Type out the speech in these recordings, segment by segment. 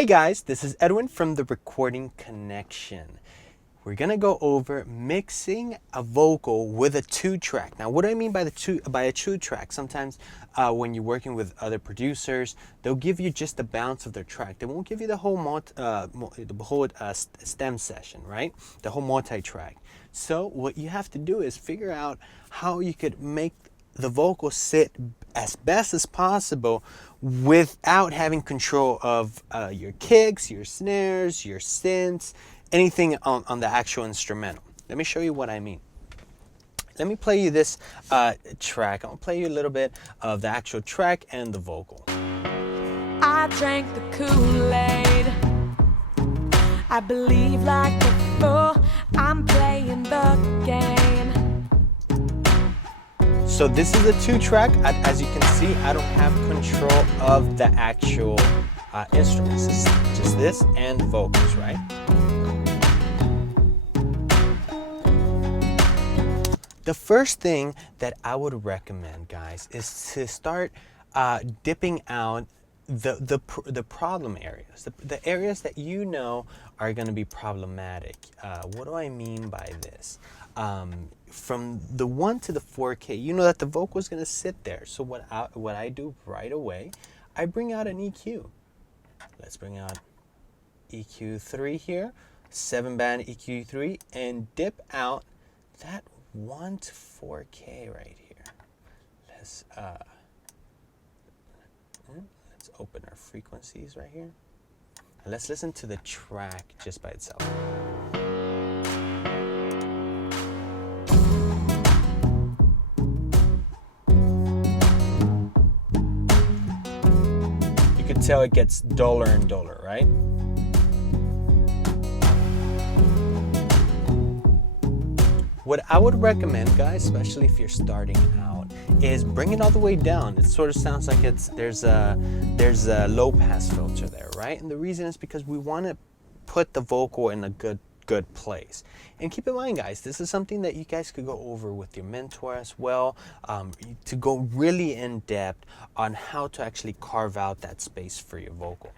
Hey guys, this is Edwin from the Recording Connection. We're gonna go over mixing a vocal with a 2-track. Now, what do I mean by a 2-track? Sometimes when you're working with other producers, they'll give you just the bounce of their track. They won't give you the whole stem session, right? The whole multi-track. So what you have to do is figure out how you could make the vocal sit as best as possible without having control of your kicks, your snares, your synths, anything on the actual instrumental. Let me show you what I mean. Let me play you this track. I'll play you a little bit of the actual track and the vocal. I drank the Kool-Aid. I believe like before. I'm playing the game. So this is a 2-track. As you can see, I don't have control of the actual instruments. It's just this and vocals, right? The first thing that I would recommend, guys, is to start dipping out the problem areas, the areas that you know are going to be problematic. What do I mean by this? From the 1 to the 4K, you know that the vocal is going to sit there. So what I do right away, I bring out an EQ. Let's bring out EQ3 here, 7-band EQ3, and dip out that 1 to 4K right here. Let's open our frequencies right here. And let's listen to the track just by itself. You can tell it gets duller and duller, right? What I would recommend, guys, especially if you're starting out, is bring it all the way down. It sort of sounds like there's a low pass filter there, right? And the reason is because we want to put the vocal in a good place. And keep in mind, guys, this is something that you guys could go over with your mentor as well, to go really in depth on how to actually carve out that space for your vocal.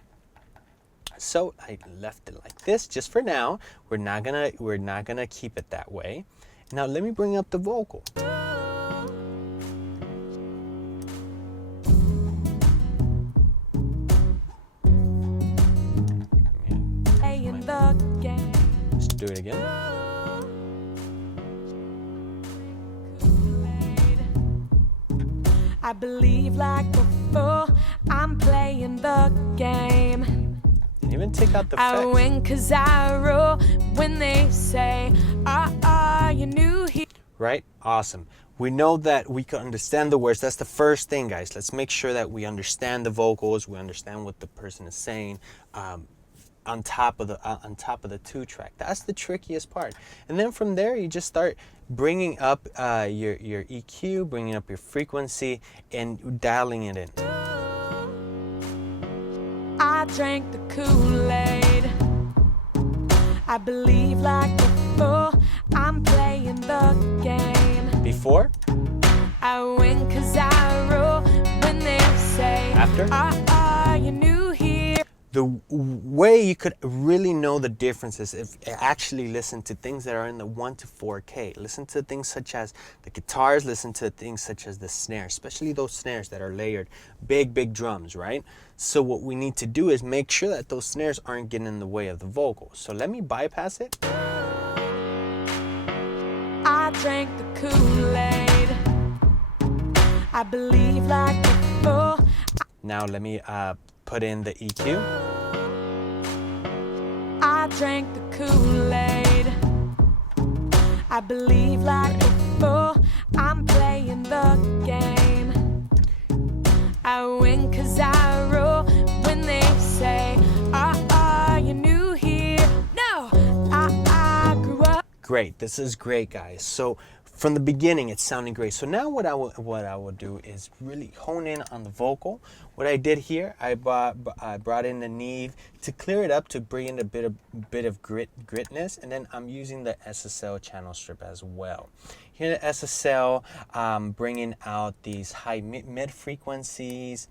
So I left it like this just for now. We're not gonna keep it that way. Now let me bring up the vocal. Let's do it again. I believe like before. I'm playing the game. And even take out the I effects. win 'cause I roll when they say, you knew he. Right? Awesome. We know that we can understand the words. That's the first thing, guys. Let's make sure that we understand the vocals. We understand what the person is saying. On top of the 2-track. That's the trickiest part. And then from there, you just start bringing up your EQ, bringing up your frequency, and dialing it in. I drank the Kool-Aid. I believe like before. I'm playing the game. Before? I win 'cause I roll when they say, After? you knew here. The way you could really know the difference is if you actually listen to things that are in the 1 to 4K. Listen to things such as the guitars, listen to things such as the snares, especially those snares that are layered, big drums, right? So what we need to do is make sure that those snares aren't getting in the way of the vocal. So let me bypass it. I drank the Kool-Aid. I believe like before. Now let me put in the EQ. I drank the Kool-Aid. I believe like before. I'm playing the game. I win 'cause I roll when they say, you knew here. No, I grew up. Great, this is great, guys. So from the beginning, it's sounding great. So now what I will do is really hone in on the vocal. What I did here, I brought in the Neve to clear it up, to bring in a bit of gritness, and then I'm using the SSL channel strip as well. Here, the SSL, bringing out these high mid frequencies,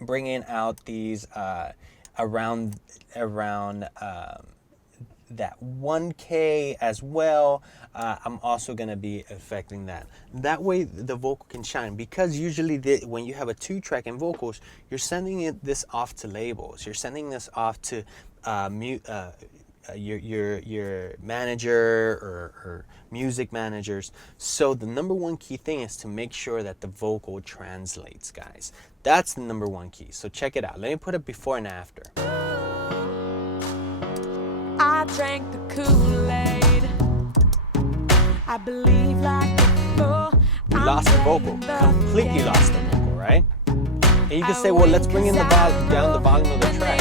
bringing out these around that 1K as well. I'm also going to be affecting that. That way the vocal can shine, because usually when you have a 2-track in vocals, you're sending this off to labels. You're sending this off to your manager or music managers. So the number one key thing is to make sure that the vocal translates, guys. That's the number one key. So check it out. Let me put it before and after. I drank the Kool-Aid. I believe like before. We lost the vocal. Completely lost the vocal, right? And you can say, well, let's bring in down the volume of the track.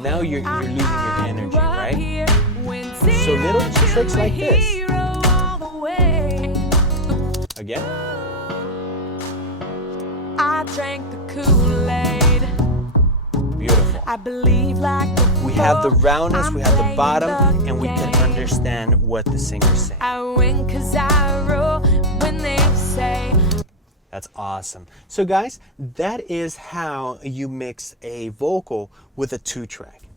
Now you're losing your energy, right? So little tricks like this. Again. I drank the Kool-Aid. Beautiful. I believe like we have the roundness, we have the bottom, and we can understand what the singer's saying. I win 'cause I roll when they say. That's awesome. So guys, that is how you mix a vocal with a 2-track.